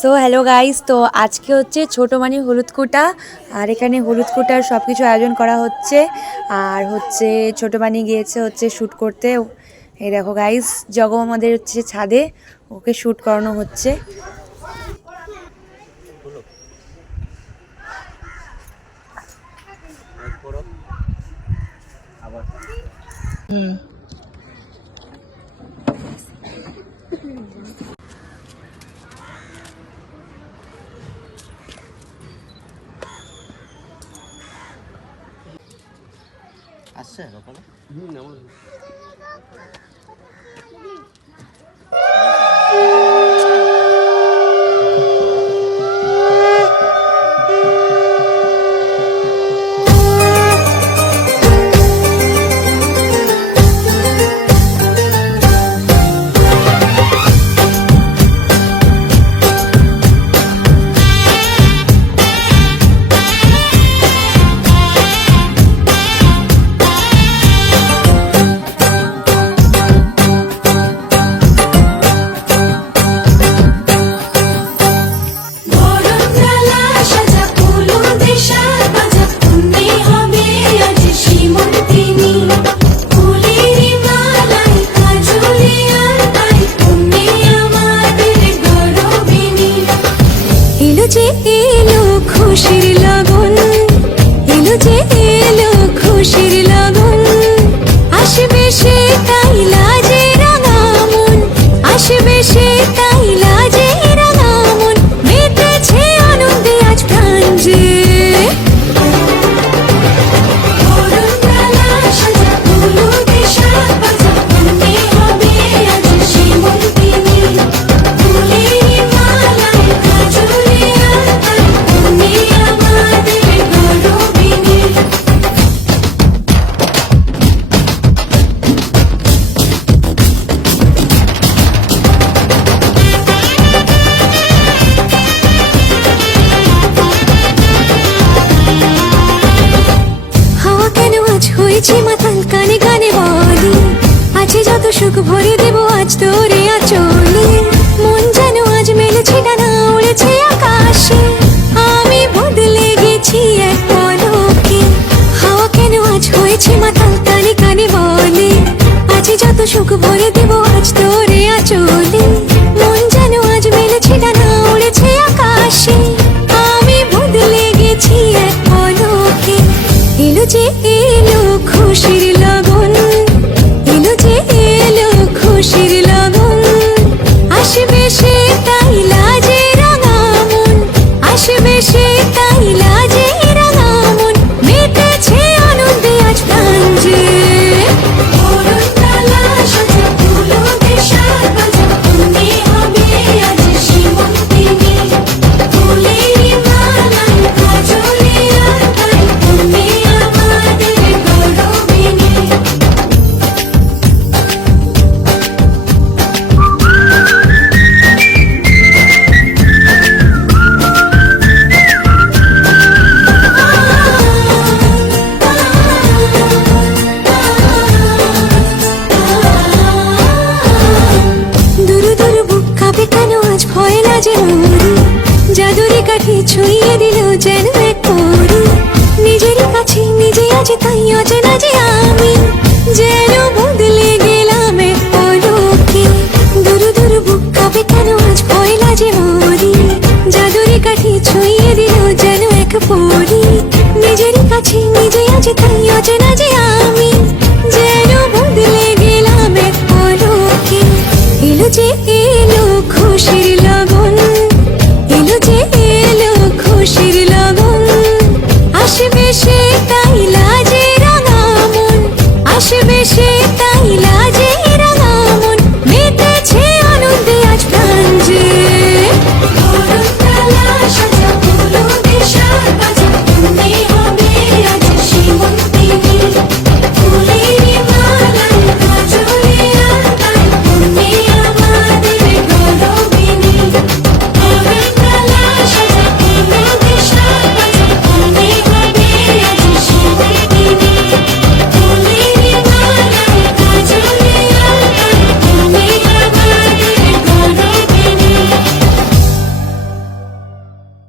So hello guys, তো আজকে হচ্ছে ছোটো মানি হলুদ কুটা, আর এখানে হলুদ কুটার সব কিছু আয়োজন করা হচ্ছে। আর হচ্ছে ছোটো মানি গিয়েছে হচ্ছে শ্যুট করতে। এই দেখো গাইস, জগম আমাদের হচ্ছে ছাদে, ওকে শ্যুট করানো হচ্ছে। আসছে সকালে সুখ ভরে দেব আজ তোরে আচলে, মন যেন আজ মেলেছে ডানা উড়েছে আকাশে। আমি বদলে গেছি এক পলকে, হাওয়া কেন আজ হয়েছে মাতাল কানে কানে বলে, আজ যত সুখ ভরে দেব আজ তোরে আচলে, মন যেন আজ মেলেছে ডানা উড়েছে আকাশে। আমি বদলে গেছি এক পলকে, এলো যে এলো খুশির লগন, এলো যে এলো খুশির লগন, আসবে সে তাই লাজে রাঙা মন, আসবে সে তাই লাজে রাঙা মন, মেতেছে আনন্দে আজ প্রাণ যে। জাদুরি কাঠি ছুঁয়ে দিল যেন এক পরি, নিজেরই কাছে নিজে আছে তাই অচেনা যে আমি, যেন বদলে গেলাম এক পলকে। দূর দূর বুক কাঁপে কেন আজ ভয় লাজে মরি, জাদুরি কাঠি ছুঁয়ে দিল যেন এক পরি, নিজেরই কাছে নিজে আছে তাই অচেনা যে আমি, যেন বদলে গেলাম এক পলকে। এলো যে এলো খুশির লগন, এলো যে এলো খুশির লগন, আসবে সে তাই লাজে রাঙা মন, আসবে সে তাই লাজে